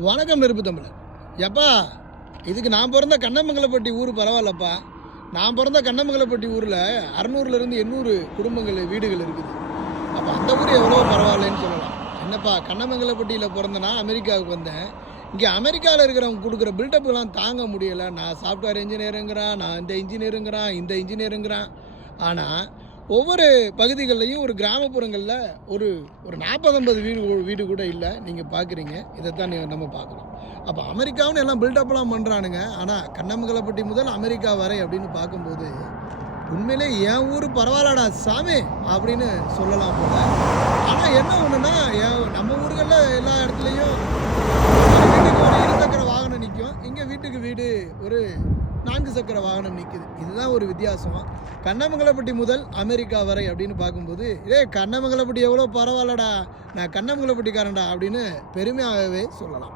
வணக்கம் நெருப்பு தமிழர். எப்பா இதுக்கு நான் பிறந்த கண்ணமங்கலப்பட்டி ஊர் பரவாயில்லப்பா. நான் பிறந்த கண்ணமங்கலப்பட்டி ஊரில் 600லேருந்து 800 குடும்பங்கள் வீடுகள் இருக்குது. அப்போ அந்த ஊர் எவ்வளோ பரவாயில்லன்னு சொல்லலாம். என்னப்பா கண்ணமங்கலப்பட்டியில் பிறந்தனா அமெரிக்காவுக்கு வந்தேன். இங்கே அமெரிக்காவில் இருக்கிறவங்க கொடுக்குற பில்டப்லாம் தாங்க முடியலை. நான் சாஃப்ட்வேர் இன்ஜினியருங்கிறான், நான் இந்த இன்ஜினியருங்கிறான். ஆனால் ஒவ்வொரு பகுதிகள்லையும் ஒரு கிராமப்புறங்களில் ஒரு 40-50 வீடு கூட இல்லை. நீங்கள் பார்க்குறீங்க, இதைத்தான் நம்ம பார்க்குறோம். அப்போ அமெரிக்காவுன்னு எல்லாம் பில்டப்லாம் பண்ணுறானுங்க. ஆனால் கண்ணமங்கலப்பட்டி முதல் அமெரிக்கா வரை அப்படின்னு பார்க்கும்போது உண்மையிலே என் ஊர் பரவாயில்லடா சாமி அப்படின்னு சொல்லலாம் போல. ஆனால் என்ன ஒன்றுனா நம்ம ஊர்களில் எல்லா இடத்துலையும் வீட்டுக்கு ஒரு 2 சக்கர வாகனம் நிற்கும். இங்கே வீட்டுக்கு வீடு ஒரு 4 சக்கர வாகனம் நிற்குது. இதுதான் ஒரு வித்தியாசம். கண்ணமங்கலப்பட்டி முதல் அமெரிக்கா வரை அப்படின்னு பார்க்கும்போது கண்ணமங்கலப்பட்டி எவ்வளோ பரவாயில்லடா, நான் கண்ணமங்கலப்பட்டிக்காரன்டா அப்படின்னு பெருமையாகவே சொல்லலாம்.